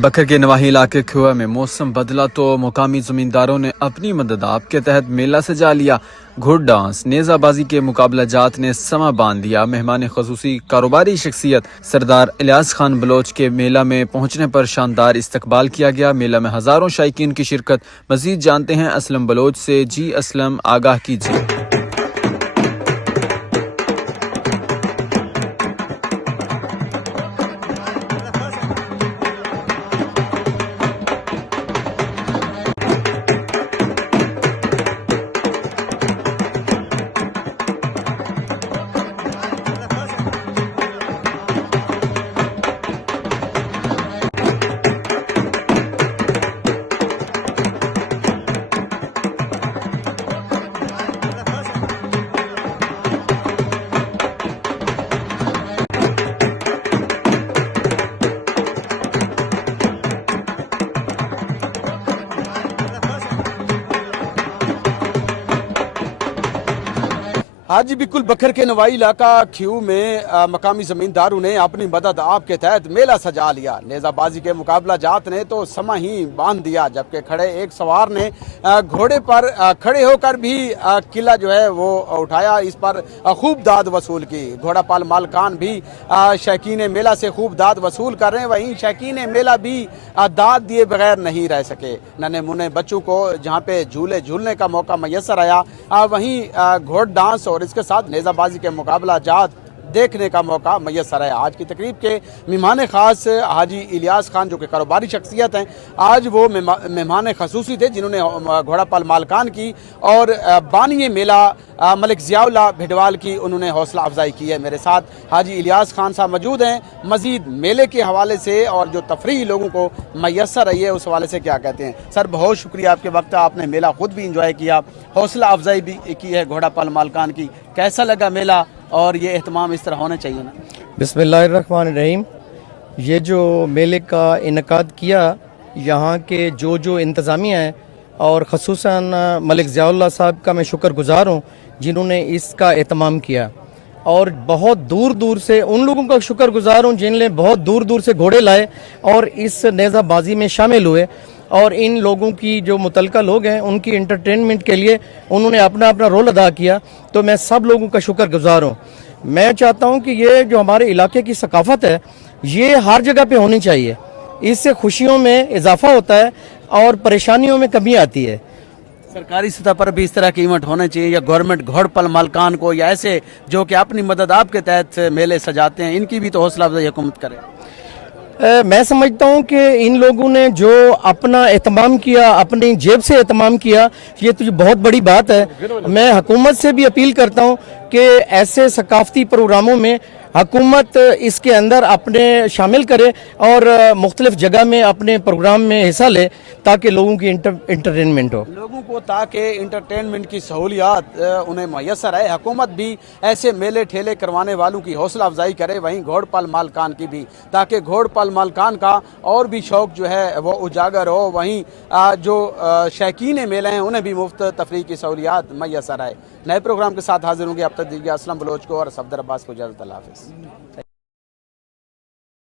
बकर के नवाही इलाके खुआ में मौसम बदला तो मुकामी जमींदारों ने अपनी मदद आप के तहत मेला सजा लिया। घुड़ डांस नेजाबाजी के मुकाबला जात ने समा बांध दिया। मेहमान खसूसी कारोबारी शख्सियत सरदार इलियास खान बलोच के मेला में पहुंचने पर शानदार इस्तकबाल किया गया। मेला में हजारों शायकीन की शिरकत। मजीद जानते हैं असलम बलोच से। जी असलम, आगाह कीजिए। हाँ जी, बिल्कुल बकर के नवाई इलाका ख्यू में मकामी ज़मींदारों ने अपनी मदद आपके तहत मेला सजा लिया। नेज़ाबाजी के मुकाबला जात ने तो समा ही बांध दिया, जबकि खड़े एक सवार ने घोड़े पर खड़े होकर भी किला जो है वो उठाया। इस पर खूब दाद वसूल की। घोड़ा पाल मालकान भी शौकीन मेला से खूब दाद वसूल कर रहे हैं। वहीं शौकीन मेला भी दाद दिए बगैर नहीं रह सके। नन्हे मुन्ने बच्चों को जहाँ पे झूले झूलने का मौका मैसर आया, वहीं घोड़ डांस और इसके साथ नेज़ाबाजी के मुकाबला जात देखने का मौका मैसर है। आज की तकरीब के मेहमान ख़ास हाजी इलियास खान जो कि कारोबारी शख्सियत हैं, आज वो मेहमान खसूसी थे जिन्होंने घोड़ा पाल मालकान की और बानी मेला मलिक ज़ियाउल्लाह भिडवाल की उन्होंने हौसला अफजाई की है। मेरे साथ हाजी इलियास खान साहब मौजूद हैं। मज़ीद मेले के हवाले से और जो तफरीह लोगों को मैसर रही है उस हवाले से क्या कहते हैं? सर, बहुत शुक्रिया आपके वक्त। आपने मेला खुद भी इंजॉय किया, हौसला अफजाई भी की है घोड़ा पाल मालकान की। कैसा लगा मेला और ये एहतमाम इस तरह होना चाहिए ना? बिस्मिल्लाहिर्रहमानिर्रहीम। ये जो मेले का इनकाद किया, यहाँ के जो इंतज़ामिया है और ख़ुसूसन मलिक ज़ियाउल्लाह साहब का मैं शुक्रगुज़ार हूँ जिन्होंने इसका एहतमाम किया। और बहुत दूर दूर से उन लोगों का शुक्रगुज़ार हूँ जिनने बहुत दूर दूर से घोड़े लाए और इस नेज़ाबाजी में शामिल हुए। और इन लोगों की जो मुतलका लोग हैं उनकी इंटरटेनमेंट के लिए उन्होंने अपना अपना रोल अदा किया। तो मैं सब लोगों का शुक्रगुज़ार हूँ। मैं चाहता हूँ कि ये जो हमारे इलाके की सकाफ़त है ये हर जगह पे होनी चाहिए। इससे खुशियों में इजाफा होता है और परेशानियों में कमी आती है। सरकारी सतह पर भी इस तरह के इवेंट होने चाहिए, या गवर्नमेंट घोड़ पाल मालकान को या ऐसे जो कि अपनी मदद आपके तहत मेले सजाते हैं, इनकी भी तो हौसला अफजाई हुकूमत करे? मैं समझता हूँ कि इन लोगों ने जो अपना एहतमाम किया, अपनी जेब से एहतमाम किया, ये तो बहुत बड़ी बात है। मैं हुकूमत से भी अपील करता हूँ कि ऐसे सकाफती प्रोग्रामों में हुकूमत इसके अंदर अपने शामिल करे और मुख्तलिफ जगह में अपने प्रोग्राम में हिस्सा ले ताकि लोगों की इंटरटेनमेंट हो। लोगों को ताकि इंटरटेनमेंट की सहूलियात उन्हें मैसर है। हुकूमत भी ऐसे मेले ठेले करवाने वालों की हौसला अफजाई करे, वहीं घोड़ पाल मालकान की भी, ताकि घोड़ पाल मालकान का और भी शौक जो है वो उजागर हो। वहीं जो शौकीन मेले हैं उन्हें भी मुफ्त तफरीह की सहूलियात मैसर है। नए प्रोग्राम के साथ हाजिर होंगे। अब तक दीजिए असलम बलोच को और सफदर अब्बास को इजाज़त। अल्लाह हाफ़िज़।